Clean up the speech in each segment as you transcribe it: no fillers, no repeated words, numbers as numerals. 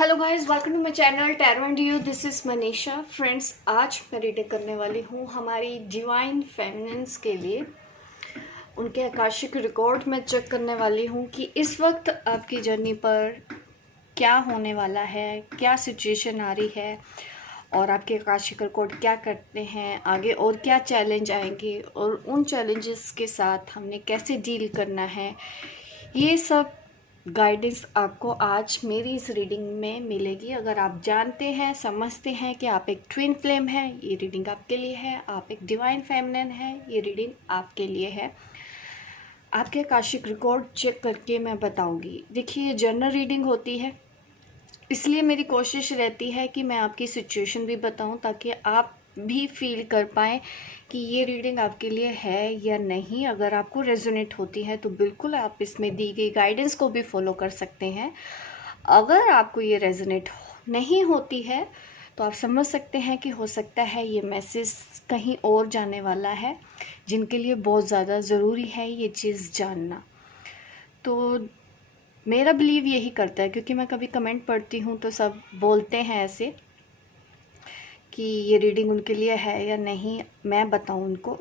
Hello guys, welcome to my channel tarot and you. This is Manisha. Friends, आज मैं reading करने वाली हूँ हमारी डिवाइन फेमिनिन्स के लिए। उनके आकाशिक रिकॉर्ड में चेक करने वाली हूँ कि इस वक्त आपकी जर्नी पर क्या होने वाला है, क्या सिचुएशन आ रही है और आपके आकाशिक रिकॉर्ड क्या करते हैं आगे, और क्या चैलेंज आएंगे और उन चैलेंजेस के साथ हमने कैसे डील करना है। ये सब गाइडेंस आपको आज मेरी इस रीडिंग में मिलेगी। अगर आप जानते हैं, समझते हैं कि आप एक ट्विन फ्लेम है, ये रीडिंग आपके लिए है। आप एक डिवाइन फेमिनिन है, ये रीडिंग आपके लिए है। आपके आकाशिक रिकॉर्ड चेक करके मैं बताऊंगी। देखिए, ये जनरल रीडिंग होती है, इसलिए मेरी कोशिश रहती है कि मैं आपकी सिचुएशन भी बताऊं ताकि आप भी फील कर पाएँ कि ये रीडिंग आपके लिए है या नहीं। अगर आपको रेजोनेट होती है तो बिल्कुल आप इसमें दी गई गाइडेंस को भी फॉलो कर सकते हैं। अगर आपको ये रेजोनेट नहीं होती है तो आप समझ सकते हैं कि हो सकता है ये मैसेज कहीं और जाने वाला है, जिनके लिए बहुत ज़्यादा ज़रूरी है ये चीज़ जानना। तो मेरा बिलीव यही करता है, क्योंकि मैं कभी कमेंट पढ़ती हूँ तो सब बोलते हैं ऐसे कि ये रीडिंग उनके लिए है या नहीं, मैं बताऊँ उनको।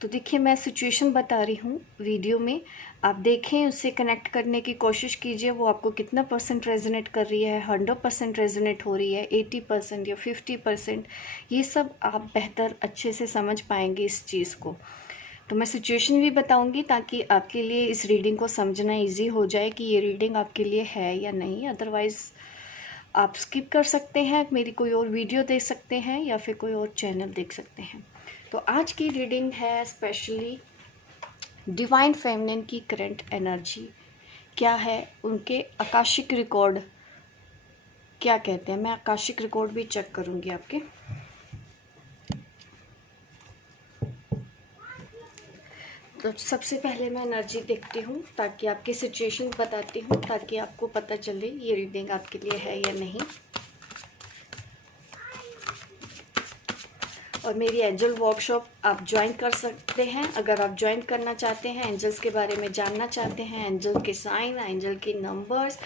तो देखिए, मैं सिचुएशन बता रही हूँ वीडियो में, आप देखें, उससे कनेक्ट करने की कोशिश कीजिए। वो आपको कितना परसेंट रेजोनेट कर रही है, 100% रेजोनेट हो रही है, 80% या 50%, ये सब आप बेहतर अच्छे से समझ पाएंगे इस चीज़ को। तो मैं सिचुएशन भी बताऊंगी ताकि आपके लिए इस रीडिंग को समझना इजी हो जाए कि ये रीडिंग आपके लिए है या नहीं। अदरवाइज़ आप स्किप कर सकते हैं, मेरी कोई और वीडियो देख सकते हैं या फिर कोई और चैनल देख सकते हैं। तो आज की रीडिंग है स्पेशली डिवाइन फेमिनिन की करंट एनर्जी क्या है, उनके आकाशिक रिकॉर्ड क्या कहते हैं। मैं आकाशिक रिकॉर्ड भी चेक करूंगी आपके। तो सबसे पहले मैं एनर्जी देखती हूँ, ताकि आपकी सिचुएशन बताती हूँ, ताकि आपको पता चले ये रीडिंग आपके लिए है या नहीं। और मेरी एंजल वर्कशॉप आप ज्वाइन कर सकते हैं। अगर आप ज्वाइन करना चाहते हैं, एंजल्स के बारे में जानना चाहते हैं, एंजल के साइन, एंजल के नंबर्स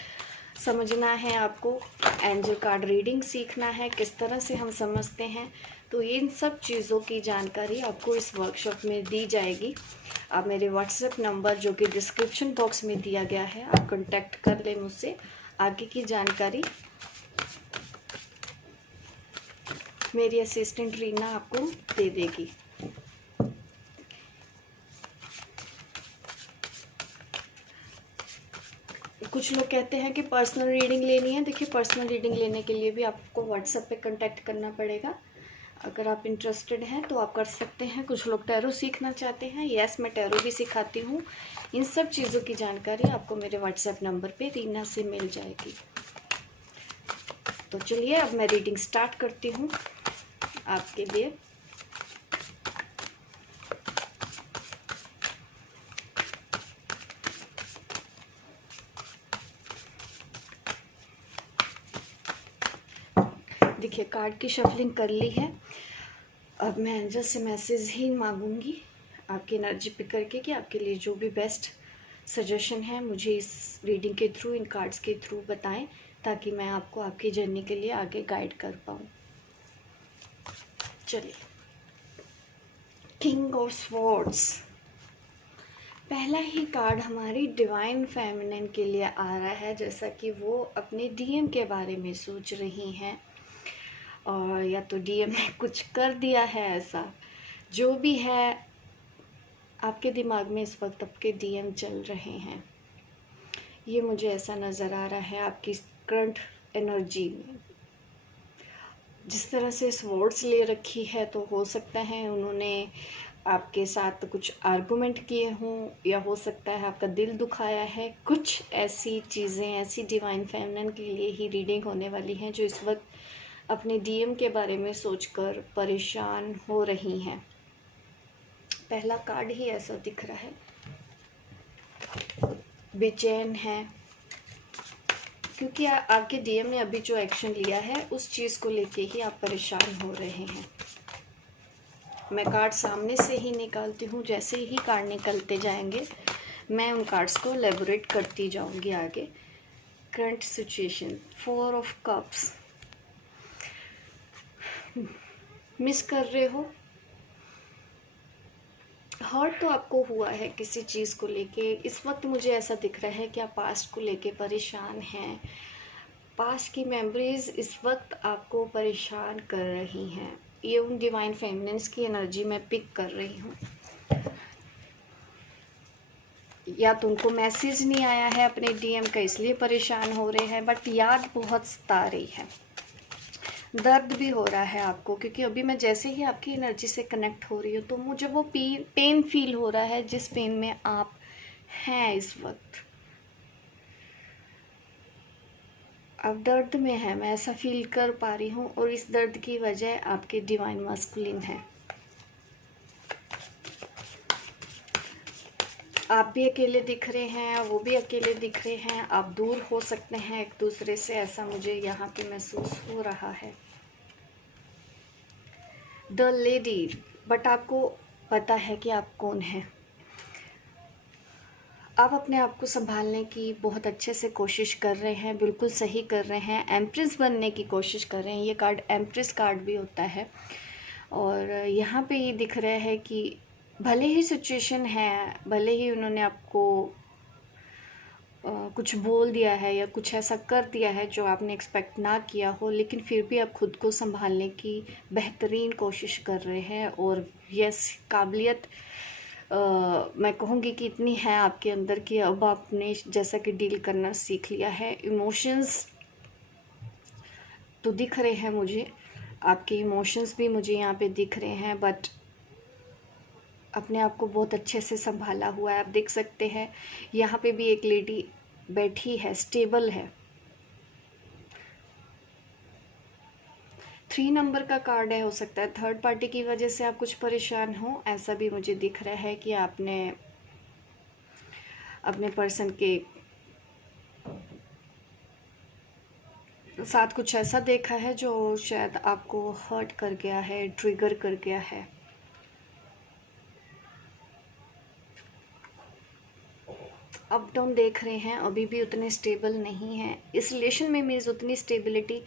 समझना है आपको, एंजल कार्ड रीडिंग सीखना है, किस तरह से हम समझते हैं, तो इन सब चीज़ों की जानकारी आपको इस वर्कशॉप में दी जाएगी। आप मेरे व्हाट्सएप नंबर, जो कि डिस्क्रिप्शन बॉक्स में दिया गया है, आप कांटेक्ट कर लें मुझसे। आगे की जानकारी मेरी असिस्टेंट रीना आपको दे देगी। कुछ लोग कहते हैं कि पर्सनल रीडिंग लेनी है। देखिए, पर्सनल रीडिंग लेने के लिए भी आपको व्हाट्सएप पे कांटेक्ट करना पड़ेगा। अगर आप इंटरेस्टेड हैं तो आप कर सकते हैं। कुछ लोग टैरो सीखना चाहते हैं, यस, मैं टैरो भी सिखाती हूँ। इन सब चीज़ों की जानकारी आपको मेरे व्हाट्सएप नंबर पे रीना से मिल जाएगी। तो चलिए, अब मैं रीडिंग स्टार्ट करती हूँ आपके लिए। देखिए, कार्ड की शफलिंग कर ली है। अब मैं एंजल से मैसेज ही मांगूंगी आपकी एनर्जी पिक करके कि आपके लिए जो भी बेस्ट सजेशन है मुझे इस रीडिंग के थ्रू, इन कार्ड्स के थ्रू बताएं, ताकि मैं आपको आपकी जर्नी के लिए आगे गाइड कर पाऊँ। चलिए, किंग ऑफ स्वॉर्ड्स, पहला ही कार्ड हमारी डिवाइन फेमिनिन के लिए आ रहा है। जैसा कि वो अपने डीएम के बारे में सोच रही हैं, और या तो डीएम ने कुछ कर दिया है ऐसा, जो भी है आपके दिमाग में इस वक्त आपके डीएम चल रहे हैं। ये मुझे ऐसा नज़र आ रहा है आपकी करंट एनर्जी में। जिस तरह से स्वॉर्ड्स ले रखी है, तो हो सकता है उन्होंने आपके साथ कुछ आर्गुमेंट किए हों, या हो सकता है आपका दिल दुखाया है। कुछ ऐसी चीज़ें, ऐसी डिवाइन फेमिनिन के लिए ही रीडिंग होने वाली हैं जो इस वक्त अपने डीएम के बारे में सोचकर परेशान हो रही हैं। पहला कार्ड ही ऐसा दिख रहा है, बेचैन है, क्योंकि आपके डीएम ने अभी जो एक्शन लिया है उस चीज़ को लेके ही आप परेशान हो रहे हैं। मैं कार्ड सामने से ही निकालती हूँ, जैसे ही कार्ड निकलते जाएंगे मैं उन कार्ड्स को एलेबोरेट करती जाऊंगी आगे। Current situation, 4 of cups, miss कर रहे हो। हर्ट तो आपको हुआ है किसी चीज़ को लेके। इस वक्त मुझे ऐसा दिख रहा है कि आप पास्ट को लेके परेशान हैं। पास्ट की मेमोरीज इस वक्त आपको परेशान कर रही हैं। ये उन डिवाइन फेमिनिन्स की एनर्जी मैं पिक कर रही हूँ। या तो उनको मैसेज नहीं आया है अपने डीएम का, इसलिए परेशान हो रहे हैं, बट याद बहुत सता रही है। दर्द भी हो रहा है आपको, क्योंकि अभी मैं जैसे ही आपकी एनर्जी से कनेक्ट हो रही हूँ तो मुझे वो पेन फील हो रहा है जिस पेन में आप हैं इस वक्त। आप दर्द में हैं, मैं ऐसा फील कर पा रही हूँ, और इस दर्द की वजह आपके डिवाइन मास्कुलिन है। आप भी अकेले दिख रहे हैं, वो भी अकेले दिख रहे हैं, आप दूर हो सकते हैं एक दूसरे से, ऐसा मुझे यहाँ पे महसूस हो रहा है। द लेडी, बट आपको पता है कि आप कौन हैं। आप अपने आप को संभालने की बहुत अच्छे से कोशिश कर रहे हैं, बिल्कुल सही कर रहे हैं। एम्प्रेस बनने की कोशिश कर रहे हैं। ये कार्ड एम्प्रेस कार्ड भी होता है, और यहाँ पे ये दिख रहा है कि भले ही सिचुएशन है, भले ही उन्होंने आपको कुछ बोल दिया है या कुछ ऐसा कर दिया है जो आपने एक्सपेक्ट ना किया हो, लेकिन फिर भी आप खुद को संभालने की बेहतरीन कोशिश कर रहे हैं। और यस, काबिलियत मैं कहूँगी कि इतनी है आपके अंदर कि अब आपने जैसा कि डील करना सीख लिया है। इमोशंस तो दिख रहे हैं मुझे, आपके इमोशंस भी मुझे यहाँ पे दिख रहे हैं, बट अपने आप को बहुत अच्छे से संभाला हुआ है। आप देख सकते हैं यहाँ पे भी एक लेडी बैठी है, स्टेबल है। 3 नंबर का कार्ड है, हो सकता है थर्ड पार्टी की वजह से आप कुछ परेशान हो, ऐसा भी मुझे दिख रहा है कि आपने अपने पर्सन के साथ कुछ ऐसा देखा है जो शायद आपको हर्ट कर गया है, ट्रिगर कर गया है। अप डाउन देख रहे हैं, अभी भी उतने स्टेबल नहीं है इस रिलेशन में, मीन्स उतनी स्टेबिलिटी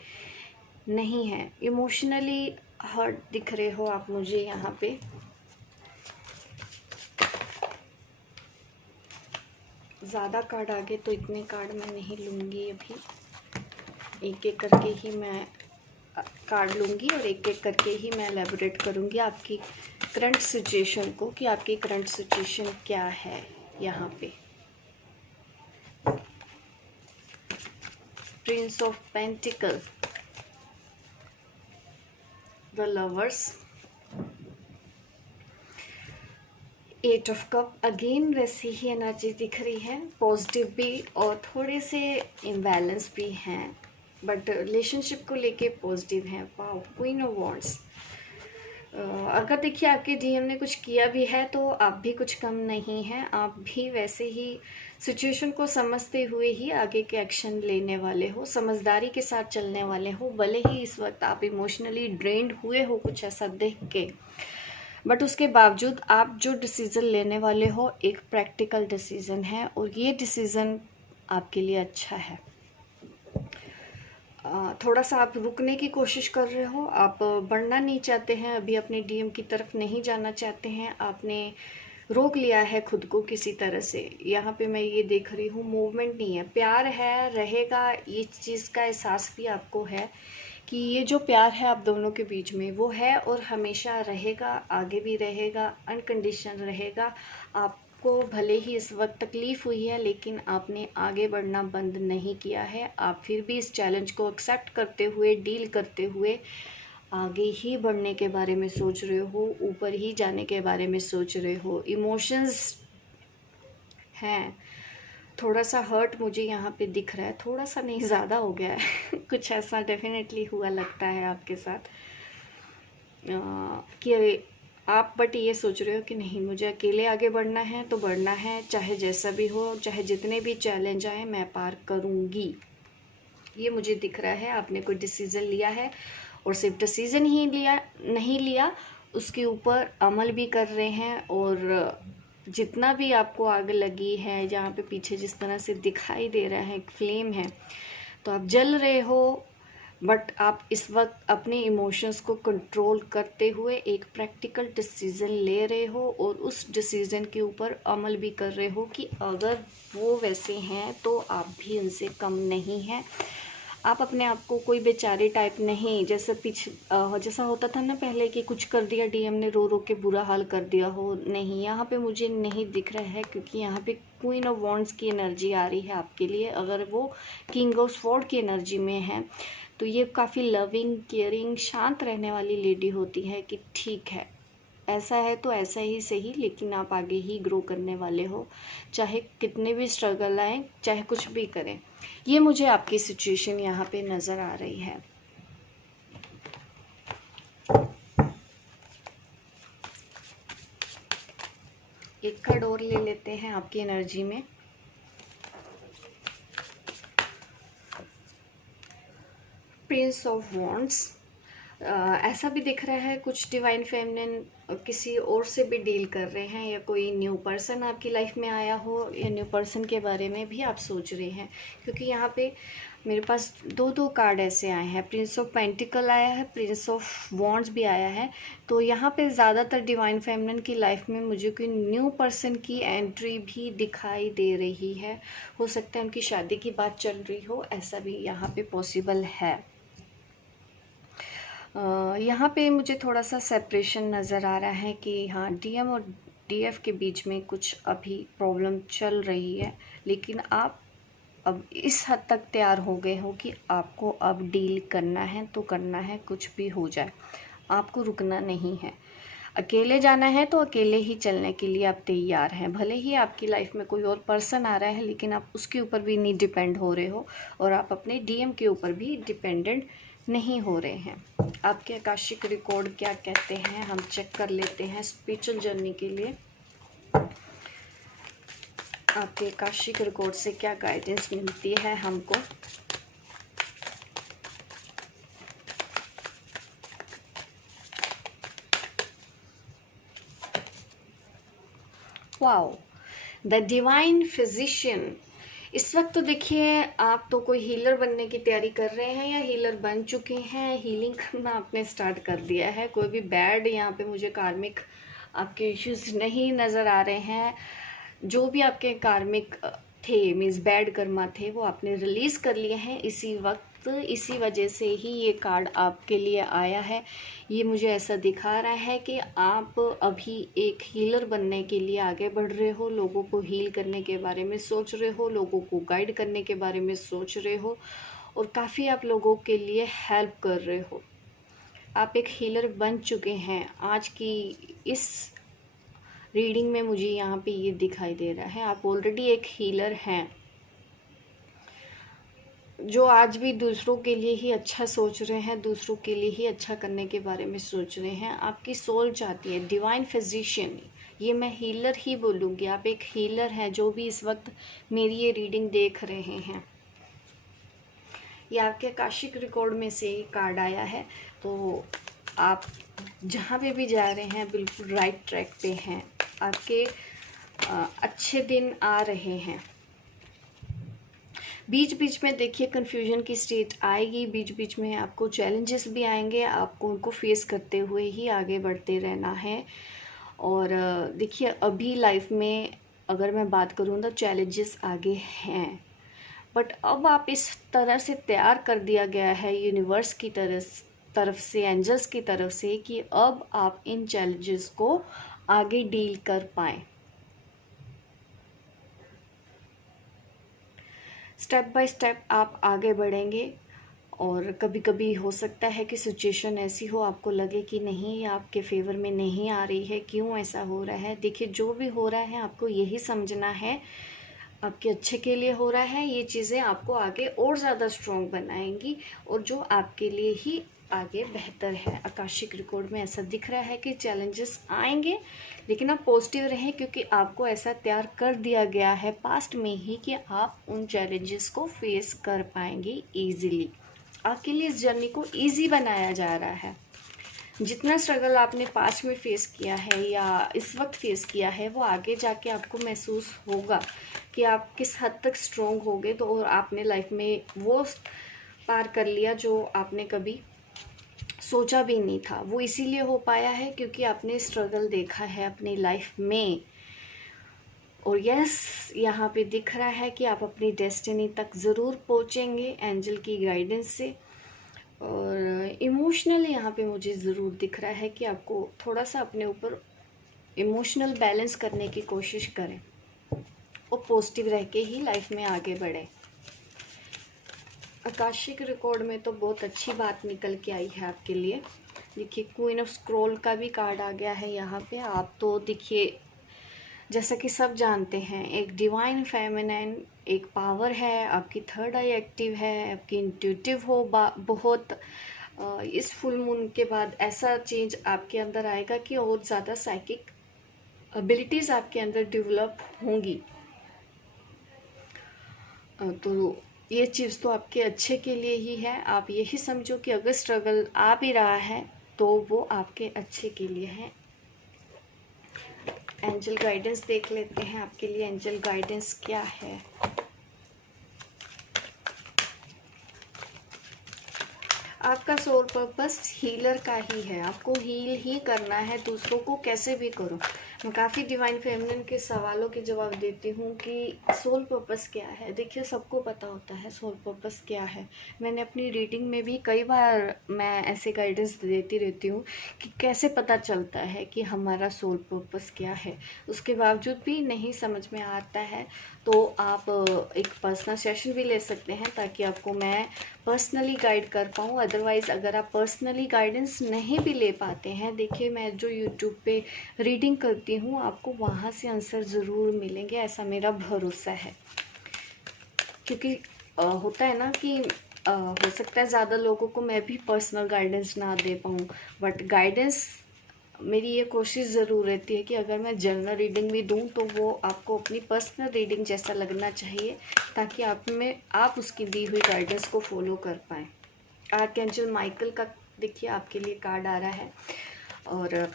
नहीं है। इमोशनली हर्ट दिख रहे हो आप मुझे यहाँ पे। ज़्यादा कार्ड आगे तो इतने कार्ड मैं नहीं लूँगी, अभी एक एक करके ही मैं कार्ड लूँगी और एक एक करके ही मैं एलैबोरेट करूँगी आपकी करंट सिचुएशन को, कि आपकी करंट सिचुएशन क्या है यहाँ पे। Prince of pentacle, the lovers, 8 of cup, again वैसी ही एनर्जी दिख रही है, पॉजिटिव भी और थोड़े से इम्बैलेंस भी हैं, बट रिलेशनशिप को लेके पॉजिटिव हैं। Wow, queen of wands. अगर देखिए आपके डीएम ने कुछ किया भी है तो आप भी कुछ कम नहीं हैं, आप भी वैसे ही सिचुएशन को समझते हुए ही आगे के एक्शन लेने वाले हो, समझदारी के साथ चलने वाले हो। भले ही इस वक्त आप इमोशनली ड्रेन्ड हुए हो कुछ ऐसा देख के, बट उसके बावजूद आप जो डिसीज़न लेने वाले हो एक प्रैक्टिकल डिसीज़न है, और ये डिसीज़न आपके लिए अच्छा है। थोड़ा सा आप रुकने की कोशिश कर रहे हो, आप बढ़ना नहीं चाहते हैं, अभी अपने डीएम की तरफ नहीं जाना चाहते हैं, आपने रोक लिया है खुद को किसी तरह से। यहाँ पे मैं ये देख रही हूँ मूवमेंट नहीं है, प्यार है, रहेगा, ये चीज़ का एहसास भी आपको है कि ये जो प्यार है आप दोनों के बीच में वो है और हमेशा रहेगा, आगे भी रहेगा, अनकंडीशनल रहेगा। आपको भले ही इस वक्त तकलीफ़ हुई है, लेकिन आपने आगे बढ़ना बंद नहीं किया है। आप फिर भी इस चैलेंज को एक्सेप्ट करते हुए, डील करते हुए आगे ही बढ़ने के बारे में सोच रहे हो, ऊपर ही जाने के बारे में सोच रहे हो। इमोशंस हैं, थोड़ा सा हर्ट मुझे यहाँ पे दिख रहा है, थोड़ा सा नहीं, ज़्यादा हो गया है कुछ ऐसा डेफिनेटली हुआ लगता है आपके साथ कि आप बट ये सोच रहे हो कि नहीं, मुझे अकेले आगे बढ़ना है तो बढ़ना है, चाहे जैसा भी हो, चाहे जितने भी चैलेंज आए मैं पार करूँगी। ये मुझे दिख रहा है आपने कोई डिसीज़न लिया है, और सिर्फ डिसीज़न ही लिया नहीं लिया, उसके ऊपर अमल भी कर रहे हैं, और जितना भी आपको आग लगी है, जहाँ पे पीछे जिस तरह से दिखाई दे रहा है एक फ्लेम है, तो आप जल रहे हो, बट आप इस वक्त अपने इमोशंस को कंट्रोल करते हुए एक प्रैक्टिकल डिसीज़न ले रहे हो और उस डिसीज़न के ऊपर अमल भी कर रहे हो कि अगर वो वैसे हैं तो आप भी उनसे कम नहीं हैं। आप अपने आप को कोई बेचारे टाइप नहीं, जैसे जैसा होता था ना पहले कि कुछ कर दिया डीएम ने, रो रो के बुरा हाल कर दिया हो, नहीं, यहाँ पे मुझे नहीं दिख रहा है, क्योंकि यहाँ पे क्वीन ऑफ वॉन्ड्स की एनर्जी आ रही है आपके लिए। अगर वो किंग ऑफ स्वॉर्ड की एनर्जी में है तो ये काफ़ी लविंग, केयरिंग, शांत रहने वाली लेडी होती है कि ठीक है, ऐसा है तो ऐसा ही सही, लेकिन आप आगे ही ग्रो करने वाले हो, चाहे कितने भी स्ट्रगल आए, चाहे कुछ भी करें। ये मुझे आपकी सिचुएशन यहाँ पे नज़र आ रही है। एक कार्ड और ले लेते हैं आपकी एनर्जी में। Prince of wands. ऐसा भी दिख रहा है कुछ डिवाइन फेमिनिन किसी और से भी डील कर रहे हैं, या कोई न्यू पर्सन आपकी लाइफ में आया हो, या न्यू पर्सन के बारे में भी आप सोच रहे हैं, क्योंकि यहाँ पे मेरे पास दो कार्ड ऐसे आए हैं। प्रिंस ऑफ पेंटिकल आया है, प्रिंस ऑफ वॉन्ड्स भी आया है। तो यहाँ पे ज़्यादातर डिवाइन फेमिनिन की लाइफ में मुझे कोई न्यू पर्सन की एंट्री भी दिखाई दे रही है। हो सकता है उनकी शादी की बात चल रही हो, ऐसा भी यहाँ पे पॉसिबल है। यहाँ पे मुझे थोड़ा सा सेपरेशन नज़र आ रहा है कि हाँ, डीएम और डीएफ के बीच में कुछ अभी प्रॉब्लम चल रही है, लेकिन आप अब इस हद तक तैयार हो गए हो कि आपको अब डील करना है तो करना है, कुछ भी हो जाए, आपको रुकना नहीं है। अकेले जाना है तो अकेले ही चलने के लिए आप तैयार हैं। भले ही आपकी लाइफ में कोई और पर्सन आ रहा है, लेकिन आप उसके ऊपर भी नहीं डिपेंड हो रहे हो, और आप अपने डीएम के ऊपर भी डिपेंडेंट नहीं हो रहे हैं। आपके आकाशिक रिकॉर्ड क्या कहते हैं, हम चेक कर लेते हैं स्पिरिचुअल जर्नी के लिए। आपके आकाशिक रिकॉर्ड से क्या गाइडेंस मिलती है हमको। Wow, the divine physician. इस वक्त तो देखिए, आप तो कोई हीलर बनने की तैयारी कर रहे हैं या हीलर बन चुके हैं, हीलिंग करना आपने स्टार्ट कर दिया है। कोई भी बैड यहाँ पे मुझे कार्मिक आपके इश्यूज नहीं नज़र आ रहे हैं। जो भी आपके कार्मिक थे, मीन्स बैड कर्मा थे, वो आपने रिलीज़ कर लिए हैं इसी वक्त। इसी वजह से ही ये कार्ड आपके लिए आया है। ये मुझे ऐसा दिखा रहा है कि आप अभी एक हीलर बनने के लिए आगे बढ़ रहे हो, लोगों को हील करने के बारे में सोच रहे हो, लोगों को गाइड करने के बारे में सोच रहे हो, और काफ़ी आप लोगों के लिए हेल्प कर रहे हो। आप एक हीलर बन चुके हैं। आज की इस रीडिंग में मुझे यहाँ पे ये दिखाई दे रहा है, आप ऑलरेडी एक हीलर हैं, जो आज भी दूसरों के लिए ही अच्छा सोच रहे हैं, दूसरों के लिए ही अच्छा करने के बारे में सोच रहे हैं। आपकी सोल चाहती है डिवाइन फिजिशियन, ये मैं हीलर ही बोलूँगी, आप एक हीलर हैं जो भी इस वक्त मेरी ये रीडिंग देख रहे हैं। ये आपके आकाशिक रिकॉर्ड में से ही कार्ड आया है। तो आप जहाँ पे भी जा रहे हैं बिल्कुल राइट ट्रैक पे हैं। आपके अच्छे दिन आ रहे हैं। बीच बीच में देखिए कन्फ्यूजन की स्टेट आएगी, बीच बीच में आपको चैलेंजेस भी आएंगे, आपको उनको फेस करते हुए ही आगे बढ़ते रहना है। और देखिए, अभी लाइफ में अगर मैं बात करूँ तो चैलेंजेस आगे हैं, बट अब आप इस तरह से तैयार कर दिया गया है यूनिवर्स की तरफ से, एंजल्स की तरफ से, कि अब आप इन चैलेंजेस को आगे डील कर पाएँ। स्टेप बाय स्टेप आप आगे बढ़ेंगे। और कभी कभी हो सकता है कि सिचुएशन ऐसी हो, आपको लगे कि नहीं, ये आपके फेवर में नहीं आ रही है, क्यों ऐसा हो रहा है। देखिए, जो भी हो रहा है आपको यही समझना है, आपके अच्छे के लिए हो रहा है। ये चीज़ें आपको आगे और ज़्यादा स्ट्रॉन्ग बनाएंगी, और जो आपके लिए ही आगे बेहतर है। आकाशिक रिकॉर्ड में ऐसा दिख रहा है कि चैलेंजेस आएंगे, लेकिन आप पॉजिटिव रहें, क्योंकि आपको ऐसा तैयार कर दिया गया है पास्ट में ही कि आप उन चैलेंजेस को फेस कर पाएंगे ईजीली। आपके लिए इस जर्नी को ईजी बनाया जा रहा है। जितना स्ट्रगल आपने पास्ट में फेस किया है या इस वक्त फेस किया है, वो आगे जाके आपको महसूस होगा कि आप किस हद तक स्ट्रोंग हो गए। तो और आपने लाइफ में वो पार कर लिया जो आपने कभी सोचा भी नहीं था। वो इसीलिए हो पाया है क्योंकि आपने स्ट्रगल देखा है अपनी लाइफ में। और यस, यहाँ पे दिख रहा है कि आप अपनी डेस्टिनी तक ज़रूर पहुँचेंगे एंजल की गाइडेंस से। और इमोशनल यहाँ पे मुझे ज़रूर दिख रहा है कि आपको थोड़ा सा अपने ऊपर इमोशनल बैलेंस करने की कोशिश करें और पॉजिटिव रह के ही लाइफ में आगे बढ़ें। आकाशिक रिकॉर्ड में तो बहुत अच्छी बात निकल के आई है आपके लिए। देखिए, क्वीन ऑफ स्क्रॉल का भी कार्ड आ गया है यहाँ पे। आप तो देखिए, जैसा कि सब जानते हैं, एक डिवाइन फेमिनाइन एक पावर है, आपकी थर्ड आई एक्टिव है, आपकी इंट्यूटिव हो बहुत। इस फुल मून के बाद ऐसा चेंज आपके अंदर आएगा कि और ज़्यादा साइकिक एबिलिटीज़ आपके अंदर डेवलप होंगी। तो ये चीज़ तो आपके अच्छे के लिए ही है। आप यही समझो कि अगर स्ट्रगल आ भी रहा है तो वो आपके अच्छे के लिए है। एंजल गाइडेंस देख लेते हैं आपके लिए एंजल गाइडेंस क्या है। आपका सोल पर्पस हीलर का ही है। आपको हील ही करना है, दूसरों को कैसे भी करो। मैं काफ़ी डिवाइन फेमिनिन के सवालों के जवाब देती हूँ कि सोल पर्पस क्या है। देखिए, सबको पता होता है सोल पर्पस क्या है। मैंने अपनी रीडिंग में भी कई बार मैं ऐसे गाइडेंस देती रहती हूँ कि कैसे पता चलता है कि हमारा सोल पर्पस क्या है। उसके बावजूद भी नहीं समझ में आता है तो आप एक पर्सनल सेशन भी ले सकते हैं ताकि आपको मैं पर्सनली गाइड कर पाऊँ। अदरवाइज़ अगर आप पर्सनली गाइडेंस नहीं भी ले पाते हैं, देखिए मैं जो यूट्यूब पे रीडिंग करती हूँ आपको वहाँ से आंसर ज़रूर मिलेंगे, ऐसा मेरा भरोसा है। क्योंकि होता है ना कि हो सकता है ज़्यादा लोगों को मैं भी पर्सनल गाइडेंस ना दे पाऊँ, बट गाइडेंस मेरी ये कोशिश ज़रूर रहती है कि अगर मैं जनरल रीडिंग भी दूँ तो वो आपको अपनी पर्सनल रीडिंग जैसा लगना चाहिए, ताकि आप उसकी दी हुई गाइडेंस को फॉलो कर पाएँ। आर्कएंजल माइकल का देखिए आपके लिए कार्ड आ रहा है और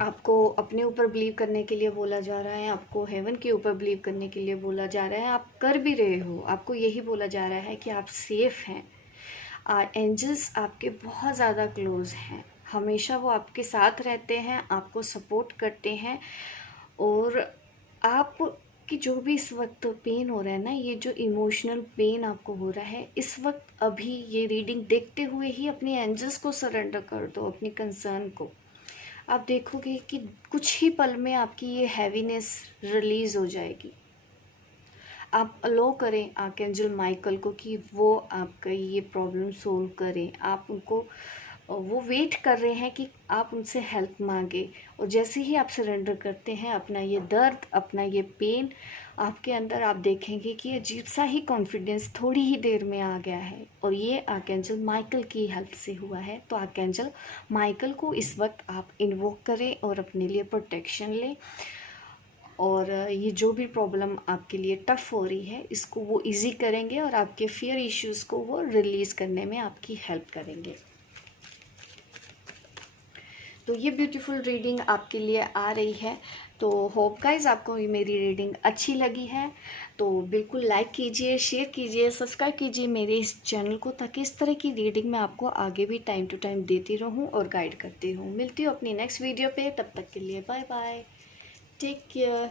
आपको अपने ऊपर बिलीव करने के लिए बोला जा रहा है, आपको हेवन के ऊपर बिलीव करने के लिए बोला जा रहा है। आप कर भी रहे हो, आपको यही बोला जा रहा है कि आप सेफ हैं। एंजल्स आपके बहुत ज़्यादा क्लोज हैं, हमेशा वो आपके साथ रहते हैं, आपको सपोर्ट करते हैं। और आप कि जो भी इस वक्त पेन हो रहा है ना, ये जो इमोशनल पेन आपको हो रहा है इस वक्त, अभी ये रीडिंग देखते हुए ही अपने एंजल्स को सरेंडर कर दो, अपनी कंसर्न को। आप देखोगे कि कुछ ही पल में आपकी ये हैवीनेस रिलीज़ हो जाएगी। आप अलो करें आर्कएंजल माइकल को कि वो आपका ये प्रॉब्लम सोल्व करें। आप उनको, वो वेट कर रहे हैं कि आप उनसे हेल्प मांगे। और जैसे ही आप सरेंडर करते हैं अपना ये दर्द, अपना ये पेन आपके अंदर, आप देखेंगे कि अजीब सा ही कॉन्फिडेंस थोड़ी ही देर में आ गया है। और ये आर्कएंजल माइकल की हेल्प से हुआ है। तो आर्कएंजल माइकल को इस वक्त आप इन्वोक करें और अपने लिए प्रोटेक्शन लें। और ये जो भी प्रॉब्लम आपके लिए टफ़ हो रही है इसको वो इजी करेंगे और आपके फियर इश्यूज़ को वो रिलीज़ करने में आपकी हेल्प करेंगे। तो ये ब्यूटीफुल रीडिंग आपके लिए आ रही है। तो होप गाइस आपको ये मेरी रीडिंग अच्छी लगी है। तो बिल्कुल लाइक कीजिए, शेयर कीजिए, सब्सक्राइब कीजिए मेरे इस चैनल को, ताकि इस तरह की रीडिंग मैं आपको आगे भी टाइम टू टाइम देती रहूं और गाइड करती हूं। मिलती हूँ अपनी नेक्स्ट वीडियो पे, तब तक के लिए बाय बाय, टेक केयर।